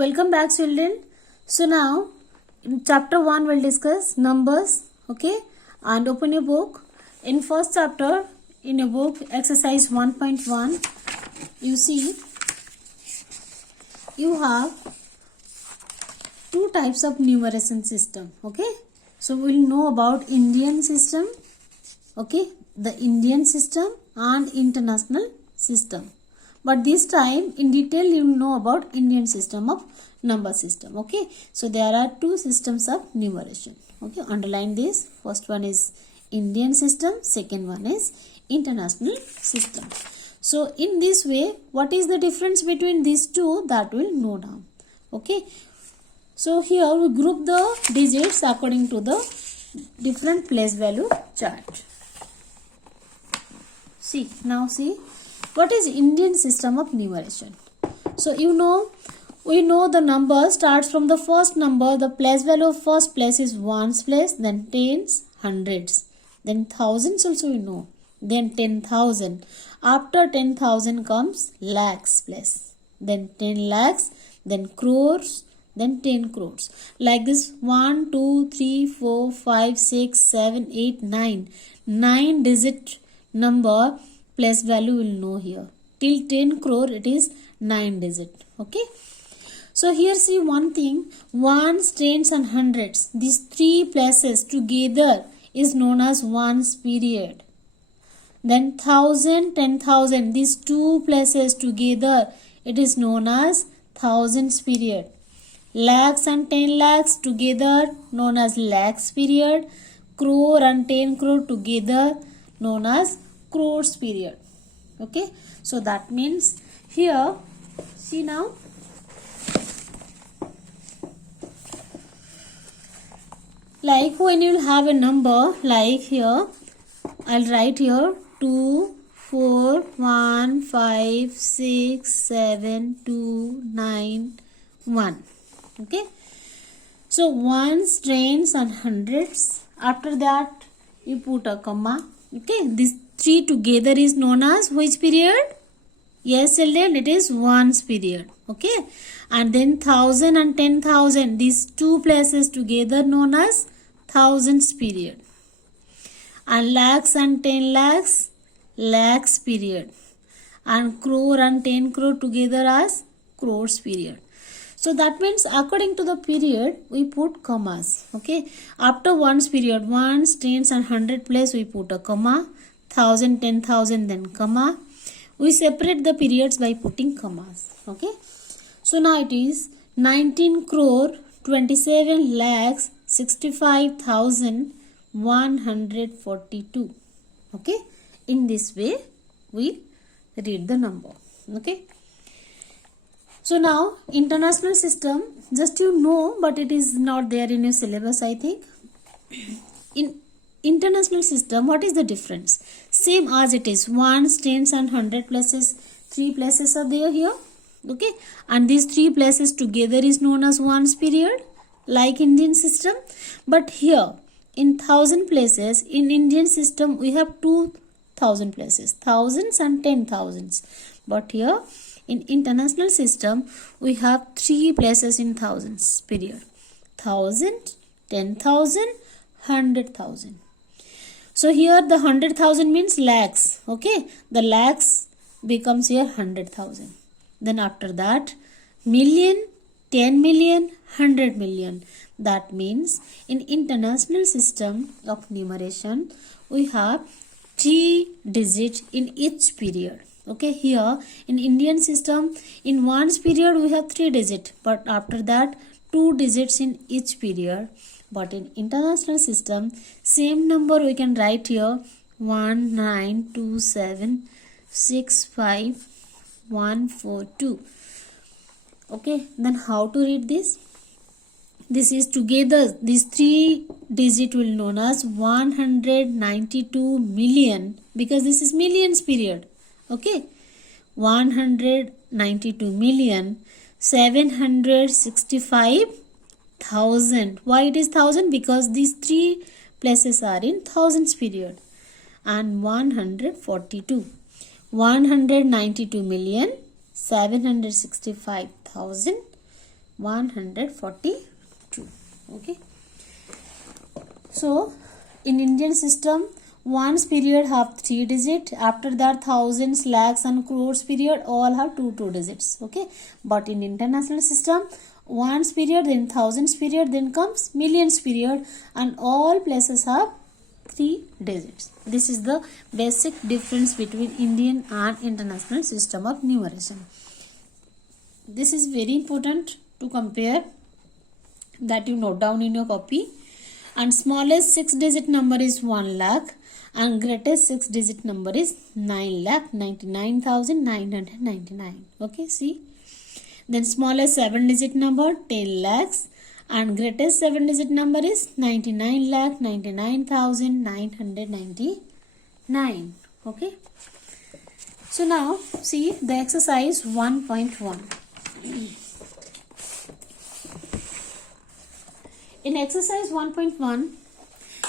Welcome back, children. So now in chapter 1 we'll discuss numbers. Okay, and open your book. In first chapter in your book, exercise 1.1, you see you have two types of numeration system. Okay, so we'll know about Indian system, okay, the Indian system and international system. But this time in detail you will know about Indian system of number system. Okay, so there are two systems of numeration. Okay, underline this. First one is Indian system, second one is international system. So in this way, what is the difference between these two, that we'll know now. Okay, so here we group the digits according to the different place value chart. See, what is Indian system of numeration? So we know the number starts from the first number. The place value of first place is ones place, then tens, hundreds, then thousands also we know, then 10,000. After 10,000 comes lakhs place, then 10 lakhs, then crores, then 10 crores. Like this, 1, 2, 3, 4, 5, 6, 7, 8, 9. 9 digit number place value will know here. Till 10 crore it is 9 digit. Okay. So here see one thing, ones, tens and hundreds. These three places together is known as ones period. Then 1,000, 10,000. These two places together it is known as thousands period. Lakhs and 10 lakhs together known as lakhs period. Crore and 10 crore together known as crores period. Okay, so that means here, see now, like when you have a number like here, I'll write here 2, 4, 1, 5, 6, 7, 2, 9, 1. Okay, so ones, tens and hundreds. After that you put a comma. Okay, this three together is known as which period? Yes, children, it is ones period. Okay, and then 1,000 and 10,000. These two places together known as thousands period. And lakhs and 10 lakhs, lakhs period. And crore and 10 crore together as crores period. So that means according to the period we put commas. Okay, after ones period, ones, tens and hundred place we put a comma. 1,000, 10,000 then comma. We separate the periods by putting commas. Okay, so now it is 19 crore 27 lakhs 65,142. Okay, in this way we read the number. Okay, so now international system, just you know, but it is not there in your syllabus, I think. In international system, what is the difference? Same as it is, ones, tens and hundred places, three places are there here. Okay, and these three places together is known as ones period, like Indian system. But here in 1,000 places in Indian system we have 2,000 places, thousands and 10,000s. But here in international system we have three places in thousands period, 1,000, 10,000, 100,000. So here the 100,000 means lakhs. Okay, the lakhs becomes here 100,000. Then after that million, 10 million, 100 million. That means in international system of numeration we have 3 digits in each period. Okay, here in Indian system in ones period we have 3 digits, but after that 2 digits in each period. But in international system same number we can write here 192765142. Okay, then how to read this? This is together, these 3 digit will known as 192 million, because this is millions period. Okay, 192 million 765,000. Why it is 1,000? Because these 3 places are in thousands period. And 142, 192 million 765,000 142. Okay. So in Indian system, ones period have 3 digits. After that, thousands, lakhs and crores period all have 2 digits. Okay. But in international system, ones period, then thousands period, then comes millions period, and all places have 3 digits. This is the basic difference between Indian and international system of numeration. This is very important to compare, that you note down in your copy. And smallest 6-digit number is 1 lakh and greatest 6-digit number is 9,99,999. Okay, see. Then smallest 7-digit number 10 lakhs and greatest 7-digit number is 99,99,999. Okay. So now see the exercise 1.1. In exercise 1.1,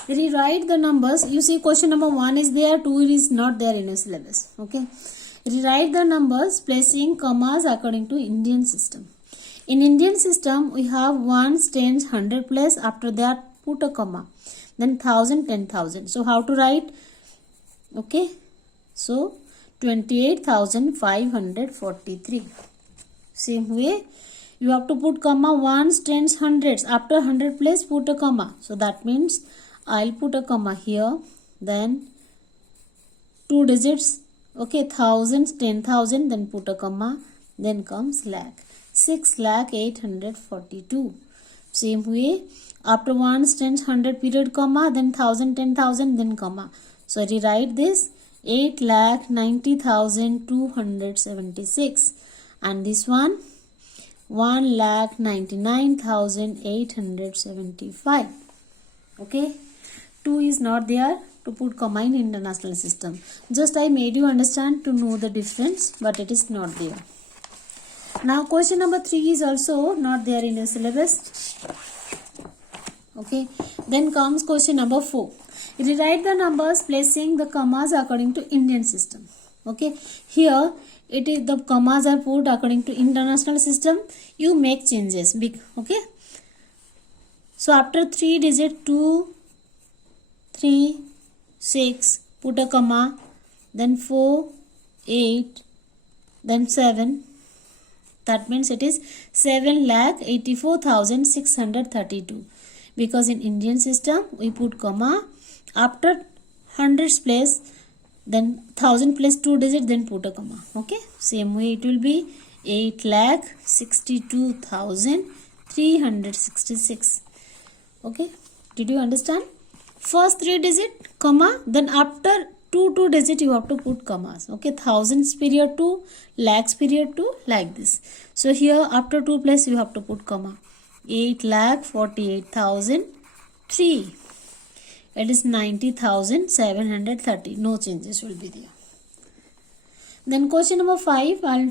rewrite the numbers. You see question number 1 is there, 2 is not there in your syllabus. Okay. Rewrite the numbers placing commas according to Indian system. In Indian system, we have ones, tens, 100 place. After that, put a comma. Then 1000, 10,000. So how to write? Okay. So 28,543. Same way, you have to put comma ones, tens, hundreds. After 100 place, put a comma. So that means I'll put a comma here. Then 2 digits. Okay, thousands, 10,000. Then put a comma. Then comes lakh. 6,842. Same way, after ones, tens, 100 period comma. Then 1000, 10,000. Then comma. So rewrite this 8,90,276. And this one 1,99,875. Okay. 2 is not there to put comma in international system. Just I made you understand to know the difference, but it is not there. Now question number 3 is also not there in the syllabus. Okay. Then comes question number 4. Rewrite the numbers placing the commas according to Indian system. Okay. Here it is the commas are put according to international system. You make changes. Big. Okay. So after 3 digit 2, 3, 6, put a comma. Then 4, 8, then 7. That means it is 7,84,632. Because in Indian system we put comma after hundreds place, then 1000 plus 2 digit, then put a comma. Okay. Same way it will be 8,62,366. Okay. Did you understand? First 3 digit comma, then after 2 digit you have to put commas. Okay. Thousands period 2, lakhs period 2, like this. So here after 2 place you have to put comma. 8,48,003. It is 90,730. No changes will be there. Then question number 5, I'll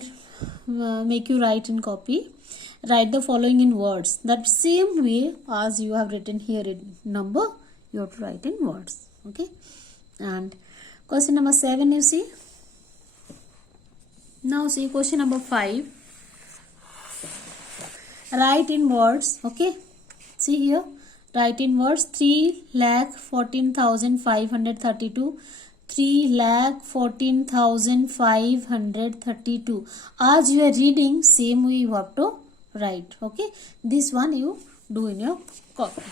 make you write in copy. Write the following in words. That same way as you have written here in number, you have to write in words. Okay. And question number 7 you see. Now see question number 5. Write in words. Okay. See here. Write in words 3,14,532. 3,14,532. As you are reading, same way you have to write. Okay. This one you do in your copy.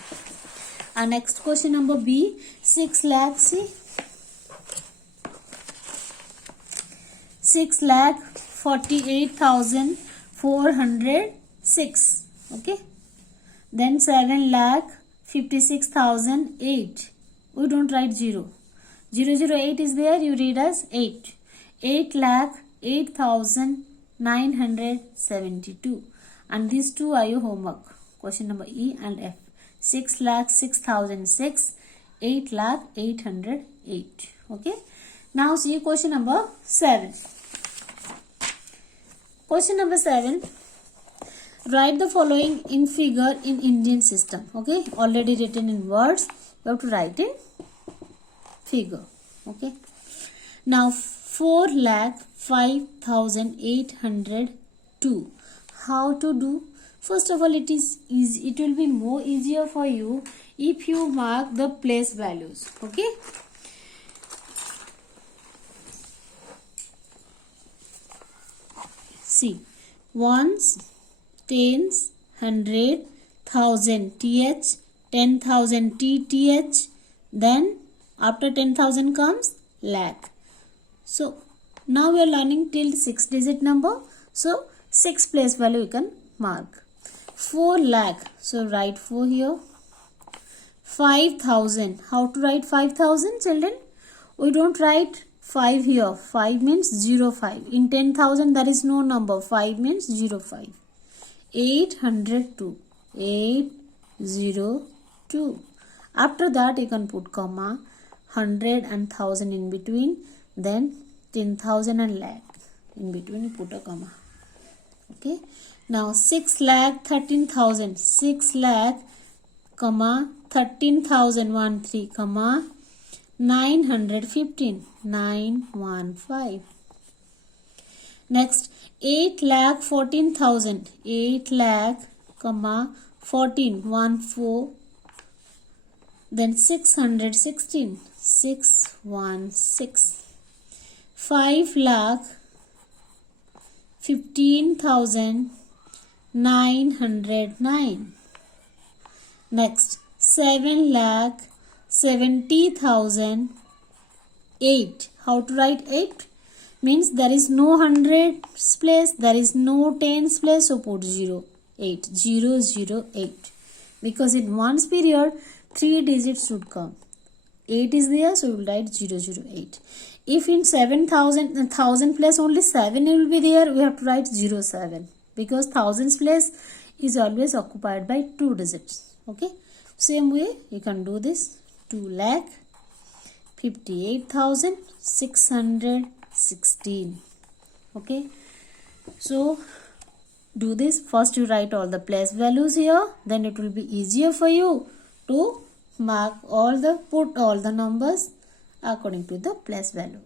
And next question number B. 6 lakh. See. 6,48,406. Okay. Then 7,56,008. We don't write 0. 008 is there, you read as 8. 8,08,972. And these two are your homework. Question number E and F. 6,06,006. 8,08,808. Okay. Now see question number 7. Question number 7. Write the following in figure in Indian system. Okay. Already written in words. You have to write in figure. Okay. Now 4,05,802. How to do? First of all, it will be more easier for you if you mark the place values. Okay. See, ones, tens, hundred, thousand, th, 10,000 th, then after 10,000 comes lakh. So now we are learning till 6-digit number. So 6 place value you can mark. 4 lakh. So write 4 here. 5,000. How to write 5,000, children? We don't write 5 here. 5 means 05. In 10,000 there is no number. 5 means 05. 802. 802. After that you can put comma, 100 and 1000 in between, then 10,000 and lakh in between you put a comma. Okay. Now 6 lakh 13,000. 6 lakh comma 13,000 1 3 comma 915 915. Next 8 lakh 14,000. 8 lakh comma 14 1 4. Then 616 616. 5 lakh 15,909. Next 7 lakh 70,008. How to write 8? Means there is no hundreds place, there is no tens place, so put 0. 8 0 0 8. Because in ones period 3 digits should come. 8 is there, so you will write 008. If in 7,000 1000 place only 7 will be there, we have to write 07, because thousands place is always occupied by 2 digits. Okay. Same way you can do this. 2,58,616. Okay. So do this. First you write all the place values here, then it will be easier for you to mark put all the numbers according to the place value.